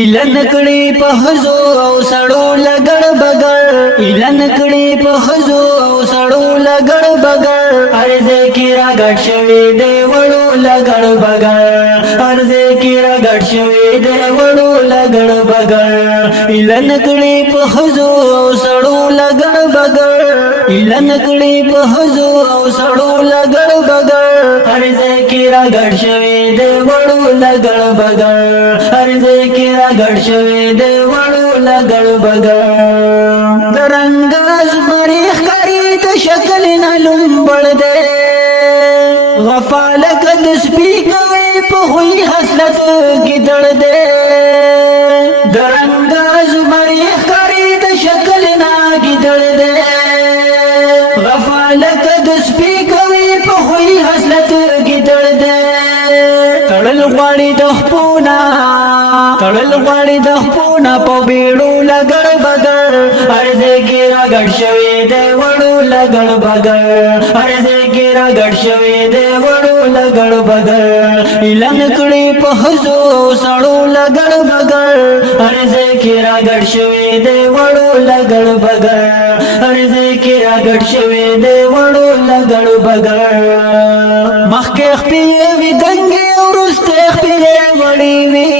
اعلان کړي په حزو او سړو لګړ بګړ اعلان کړي په حزو او سړو لګړ بګړ ارزه کی را غټ شوی دی وړو لګړ بګړ ارزه کی را غټ شوی دی وړو لګړ بګړ اعلان کړي په حزو او سړو لګړ بګړ اعلان کړي په حزو او سړو لګړ بګړ ارزه کی را غټ شوی دی وړو لګړ بګړ ارزه کی را غټ شوی دی وړو لګړ بګړ درنګ زمری خاري د شکل نه لومبړ دی غفال کد سپی کوي په خوې حسلت کې دړ دی درنګ زمری خاري د شکل نه کې دړ دی غفال کد سپی کوي په خوې حسلت کې دړ دی تړل غواړي د خپونا تړل غواړي د خپونا په بیړو لګړ بګړ ارزه کې را غټ شوی دی وړو لګړ بګړ ارزه کې را غټ شوی دی وړو لګړ بګړ اعلان کړي په حزو سړو لګړ بګړ ارزه کې را غټ شوی دی وړو لګړ بګړ ارزه کې را غټ شوی دی وړو لګړ بګړ مخکې خپې وی دنګي ورسته خپې وړي وی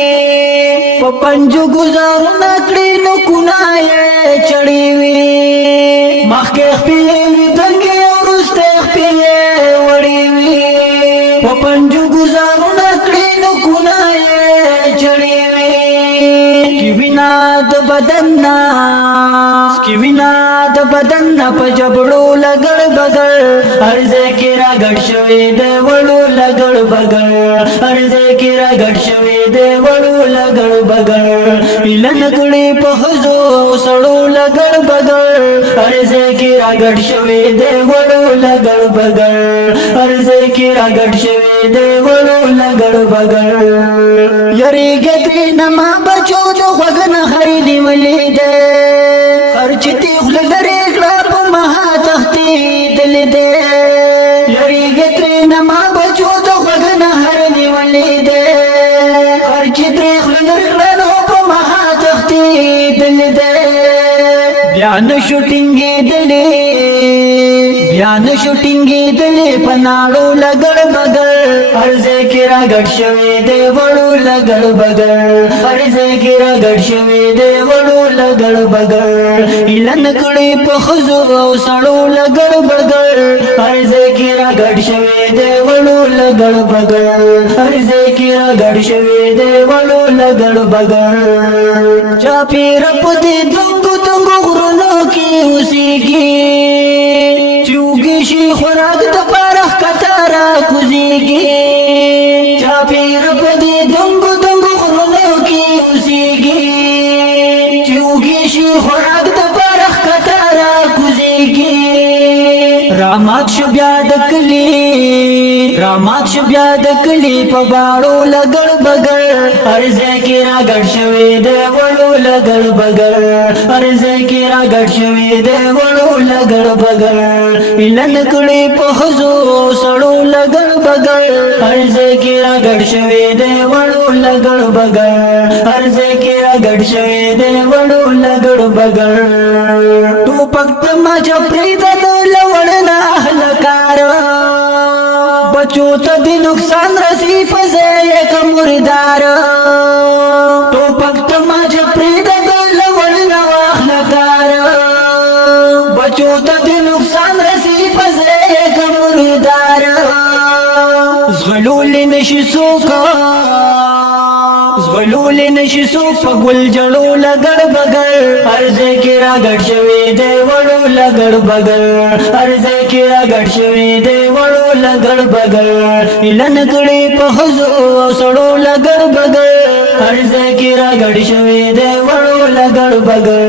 په پنجو گزار نکړي نو کونای چړي وی مخکې خپې وی دنګي ورسته خپې وړي وی په پنجو گزار نکړي نو کونای چړي وی کی وینا د بدن په جبړو لګړ بګړ ارزه کې را غټ شوی دی وړو لګړ بګړ ارزه کې را غټ شوی دی وړو لګړ بګړ اعلان کړي په حزو سړو لګړ بګړ ارزه کې را غټ شوی دی وړو لګړ بګړ ارزه کې را غټ شوی دی وړو لګړ بګړ یری ګټي نما بچو د خوګن خري دی ولې ده خرچ تی خل لري کړه په مها تختي دل ده یری ګټي نما بچو د خوګن خري دی ولې ده خرچ تی خل لري کړه په مها تختي دل ده بیان شوټینګ دلې بیان شوټینګ دلې پناړو لګړ بګړ ارزه کې را غټ شوی دی وړو لګړ بګړ ارزه کې را غټ شوی دی وړو لګړ بګړ اعلان کړي په حزو او سړو لګړ بګړ ارزه کې را غټ شوی دی وړو لګړ بګړ ارزه کې را غټ شوی دی وړو لګړ بګړ چا پیر په دې دنګو دنګو غرونو کې اوسېږي چوګي شي خوراک د پارخ کتارا کوزيږي چا پیر په دې دنګو دنګو غرونو کې اوسېږي چوګي شي خوراک د پارخ کتارا کوزيږي رامات شو بیا د کلی په باړو لګړ بګړ ارزه کې را غټ شوی دی وړو لګړ بګړ ارزه کې را غټ شوی دی وړو لګړ بګړ اعلان کړي په حزو سړو لګړ بګړ ارزه کې را غټ شوی دی وړو لګړ بګړ ارزه کې را غټ شوی دی وړو لګړ بګړ ټوپک ما چپری د لوړنا هلکار بچو ته د نقصان رسی فزای کمردار ټوپک ما چپری د لوړنا هلکار بچو ته د نقصان رسی فزای کمردار زغلول نشي سوک په ګل جړو لګړ بګړ ارزه کې را غټ شوی دی وړو لګړ بګړ ارزه کې را غټ شوی دی وړو لګړ بګړ اعلان کړي په حزو سړو لګړ بګړ ارزه کې را غټ شوی دی وړو لګړ بګړ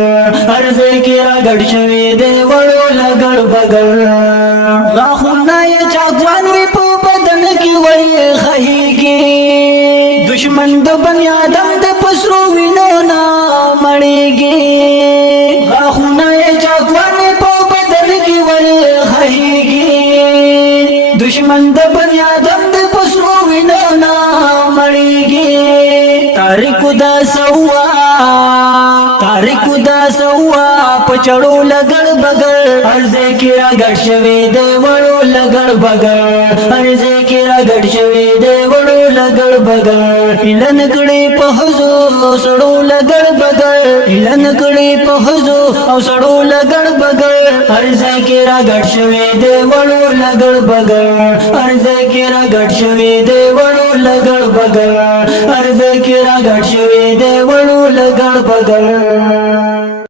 ارزه کې را غټ شوی دی وړو لګړ بګړ غاخونه یې چاګوان وی په بدن کې وای خایږي دشمن د بنی آدم د پسرو وینو نا مړیږي غاخونه یې چاګوان په بدن کې وای خایږي دشمن د بنی آدم د پسرو وینو نا مړیږي تاریخ કુદા સૌવા પચડો લગડ બગડ અરજે કેરા ગઢશવે દેવળો લગડ બગડ અરજે કેરા ગઢશવે દેવળો લગડ બગડ ઇલનકડે પહજો સડો લગડ બગડ ઇલનકડે પહજો સડો લગડ બગડ અરજે કેરા ગઢશવે દેવળો લગડ બગડ અરજે કેરા ગઢશવે દેવળો લગડ બગડ અરજે કેરા ગઢશવે દેવળો લગડ બગડ